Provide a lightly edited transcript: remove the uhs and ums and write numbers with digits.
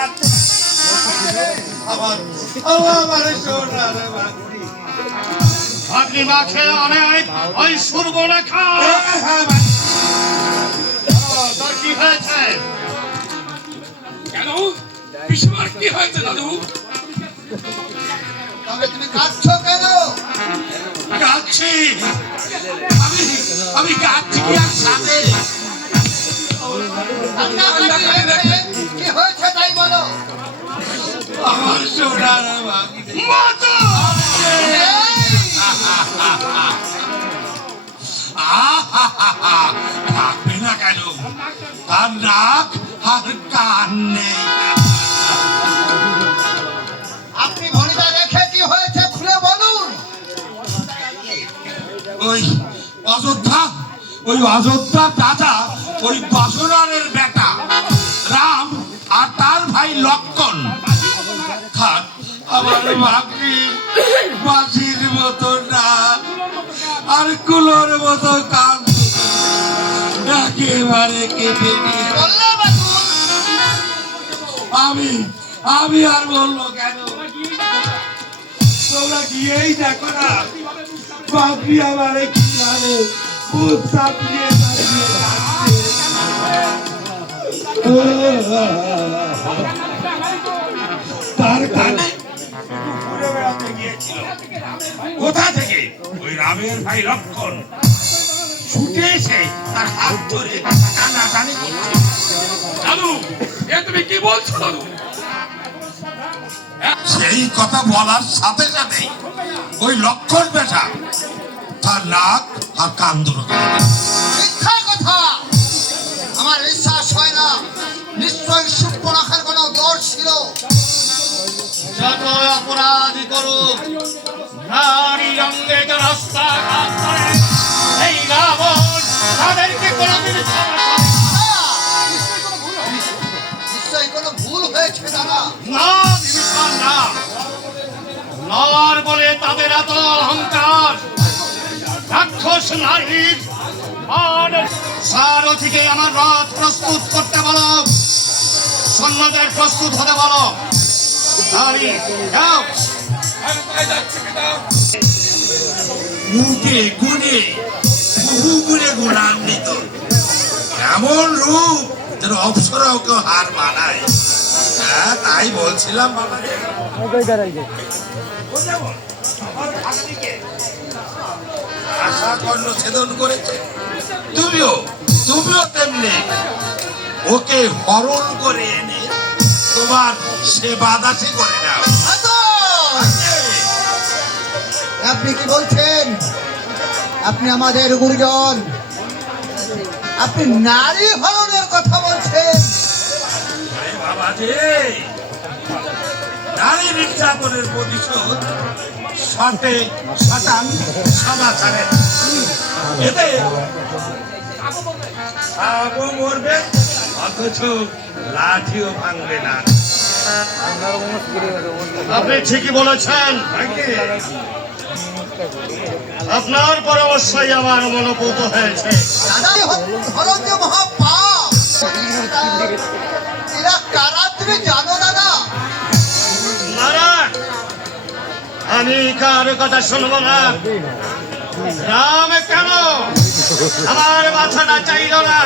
রাখতে আমার আমার সোনার বাগনি আপনি মাখে অনেক ওই সুরবরেখা তোর কি হয়েছে? কেন পিসিমার কি হয়েছে দাদু? তবে তুমি কাঁদছো কেন? কাঁদছি আমি কাঁদছি কি আর সাথে? কি হয়েছে তাই বলো। আমার সোনার বাগনি মাতা থাকবে না কেন? তার নাক আর কান নেই। আপনি ভনিতা রেখে কি হয়েছে খুলে বলুন। ওই অযোধ্যা দাদা ওই বাসরানের বেটা রাম আর তার ভাই লক্ষণ খান আমার ভাগ্নি মাঝির মতো না আর কুলোর মতো কান একেবারে কেটে নিয়ে বললে বাবুল আমি আর বলবো কেন? তোমরা গিয়েই দেখো না বাপরি আমার কি জানে খুব চাপিয়ে তার কানে ঘুরে বেড়াতে গিয়েছিল। কোথা থেকে? ওই রামের ভাই লক্ষণ ছুটে এসে তার হাত ধরে টানাটানি করছে। দাদু এ তুমি কি বলছো দাদু? সেই কথা বলার সাথে সাথে ওই লক্ষণ বেটা তার নাক আর কান দুটো মিথ্যা কথা। আমার বিশ্বাস হয় না। নিশ্চয়ই সুপ্রনাখার কোনো দোষ ছিল। যত অপরাধী করুক নারী রঙে যে রাস্তা ঘাট করে এই রাবণ তাদেরকে কোনোদিন ক্ষমা করে নিশ্চয়ই কোনো ভুল হয়েছে দাদা। না বিভীষণ না। নর বলে তাদের এত অহংকার। রাক্ষস নারীর আর সারথীকে আমার রথ প্রস্তুত করতে বলো, সৈন্যদের প্রস্তুত হতে বলো। নারী যাও। মুখে গুণে বহু গুণে গুণান্বিত এমন রূপ যেন অপসরাও কেউ হার মানায়। হ্যাঁ তাই বলছিলাম বাবা। আশা কর্ণ ছেদন করেছে। তুমিও তেমনি ওকে হরণ করে এনে তোমার সেবা দাসী করে নাও। আপনি কি বলছেন? আপনি আমাদের গুরুজন, আপনি নারী হরণের কথা বলছেন। বাবা যে নারী নির্যাতনের প্রতিশোধ শতাং সমাচারে এতে সাপও মরবে অথচ লাঠিও ভাঙবে না। আপনি ঠিকই বলেছেন। আপনার পরামর্শই আমার মনোপুত হয়েছে। দাদা হরণ যে মহাপাপ। এরা কারা তুমি জানো দাদা? নারায়ণ আমি কার কথা শুনবো না। রাম কেন আমার মাথাটা চাইল না?